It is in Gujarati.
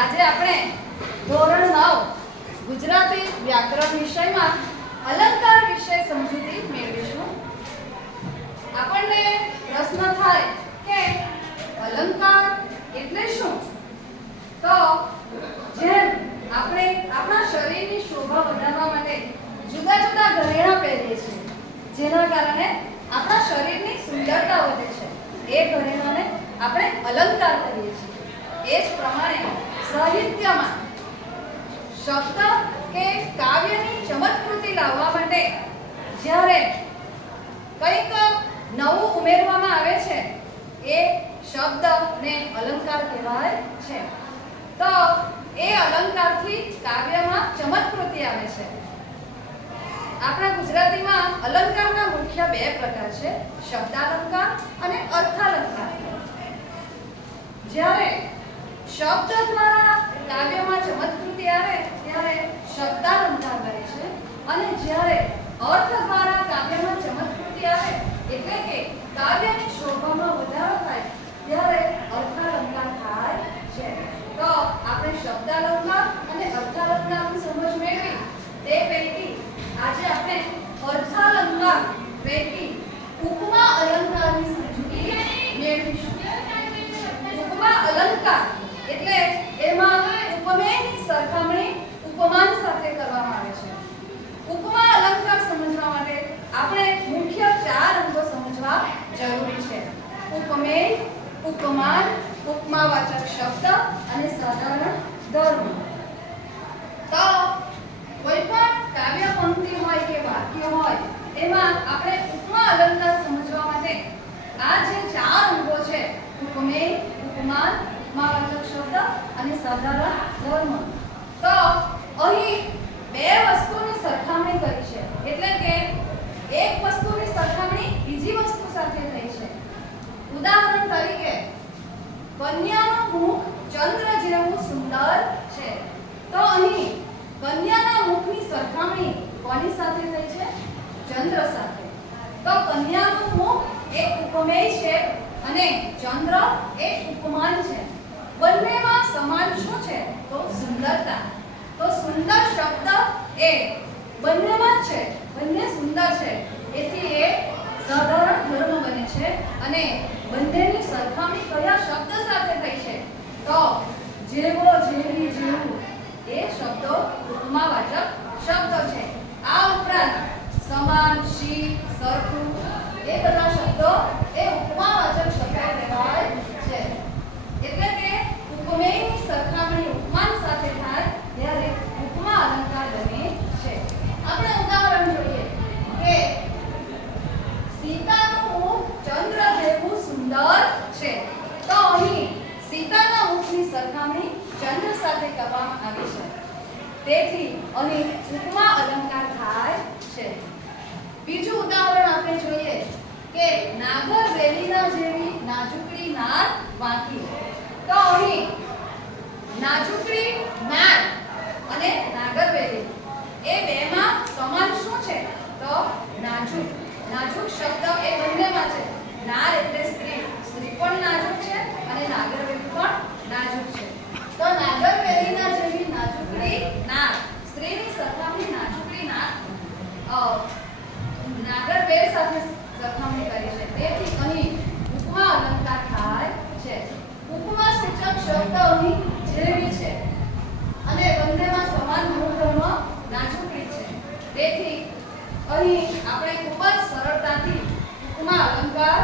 આજે આપણે ધોરણ 9 ગુજરાતી વ્યાકરણ વિષયમાં અલંકાર વિશે સમજૂતી મેળવીશું। આપણને પ્રશ્ન થાય કે અલંકાર એટલે શું? તો જેમ આપણે આપણા શરીરની શોભા વધારવા માટે જુદા જુદા ઘરેણાં પહેરીએ છીએ, જેના કારણે આપણા શરીરની સુંદરતા વધે છે, એ ઘરેણાંને આપણે અલંકાર કહીએ છીએ। એ જ પ્રમાણે સાહિત્યમાં શબ્દ કે કાવ્યની ચમત્કૃતિ લાવવા માટે જ્યારે કંઈક નવું ઉમેરવામાં આવે છે, એ શબ્દને અલંકાર કહેવાય છે। તો એ અલંકારથી કાવ્યમાં ચમત્કૃતિ આવે છે। આપણા ગુજરાતીમાં અલંકારના મુખ્ય બે પ્રકાર છે, શબ્દાલંકાર અને અર્થાલંકાર। જ્યારે શબ્દ દ્વારા કાવ્યમાં ચમત્કૃતિ આવે ત્યારે શબ્દાલંકાર બને છે, અને જ્યારે અર્થ દ્વારા કાવ્યમાં ચમત્કૃતિ આવે એટલે કે કાવ્યની શોભામાં વધારો થાય ત્યારે અર્થાલંકાર થાય છે। તો આપણે શબ્દાલંકાર અને અર્થાલંકારની સમજ મેળવી, તે પૈકી આજે આપણે અર્થાલંકાર પૈકી ઉપમા અલંકારની સમજૂતી મેળવીશું। ઉપમા અલંકાર એટલે એમાં ઉપમેયની સરખામણી ઉપમાન સાથે કરવામાં આવે છે। ઉપમા અલંકાર સમજવા માટે આપણે મુખ્ય 4 અંગો સમજવા જરૂરી છે: ઉપમેય, ઉપમાન, ઉપમાવાચક શબ્દ અને સાધારણ ધર્મ। તો કોઈ પણ કાવ્ય પંક્તિ હોય કે વાક્ય હોય, એમાં આપણે ઉપમા અલંકાર સમજવા માટે આ જે 4 અંગો છે, ઉપમેય, ઉપમાન, ઉપમાવાચક શબ્દ અને સાધારણ ધર્મ, તો અહીં બે વસ્તુની સરખામણી કરી છે, એટલે કે એક વસ્તુની સરખામણી બીજી વસ્તુ સાથે થઈ છે। ઉદાહરણ તરીકે કન્યાનું મુખ ચંદ્ર જેવું સુંદર છે, તો અહીં કન્યાના મુખની સરખામણી કોની સાથે થઈ છે? ચંદ્ર સાથે। તો કન્યાનું મુખ એક ઉપમેય છે અને ચંદ્ર એક ઉપમાન છે। બંનેમાં સમાન શું છે? તો સુંદરતા। તો સુંદર શબ્દ એ બંનેમાં છે, બંને સુંદર છે, એથી એ સાધારણ ધર્મ બને છે। અને બંનેની સરખામણી કયા શબ્દ સાથે થઈ છે? તો જેવો, જેવી, જેવું, એ શબ્દો ઉપમાવાચક શબ્દો છે। આ ઉપરાંત સમાન, શીત, સરખું, એ બધા શબ્દો એ ઉપમાવાચક શબ્દો કહેવાય છે। એટલે કે ઉપમેયની સરખામણી ઉપમાન સાથે થાય ત્યારે ઉપમા અલંકાર બને છે। આપણે ઉદાહરણ જોઈએ કે સીતાનું મુખ ચંદ્ર જેવું સુંદર છે, તો અહીં સીતાના મુખની સરખામણી ચંદ્ર સાથે કરવામાં આવી છે, તેથી અહીં ઉપમા અલંકાર થાય છે। બીજું ઉદાહરણ આપણે જોઈએ કે નાગર વેલીના જેવી નાજુકડી નાર વાંકી, તો અહીં નાજુકડી નાર અને નાગરવેલી એ બેમાં સમાન શું છે? તો નાજુક। નાજુક શબ્દ એ બંનેમાં છે। નાર એટલે સ્ત્રી, સ્ત્રી પણ નાજુક છે અને નાગરવેલી પણ નાજુક છે। તો નાગરવેલીના જેવી નાજુકડી નાર, સ્ત્રીની સરખામણી નાજુકડી નાર નાગરવેલ સાથે સરખામણી કરી છે, તેથી અહીં ઉપમા અલંકાર થાય છે। ઉપમા સૂચક શબ્દ અહીં જેવી છે અને બંનેમાં સમાન ગુણધર્મ નાજુકડી છે, તેથી અહીં આપણે ખૂબ જ સરળતાથી ઉપમા અલંકાર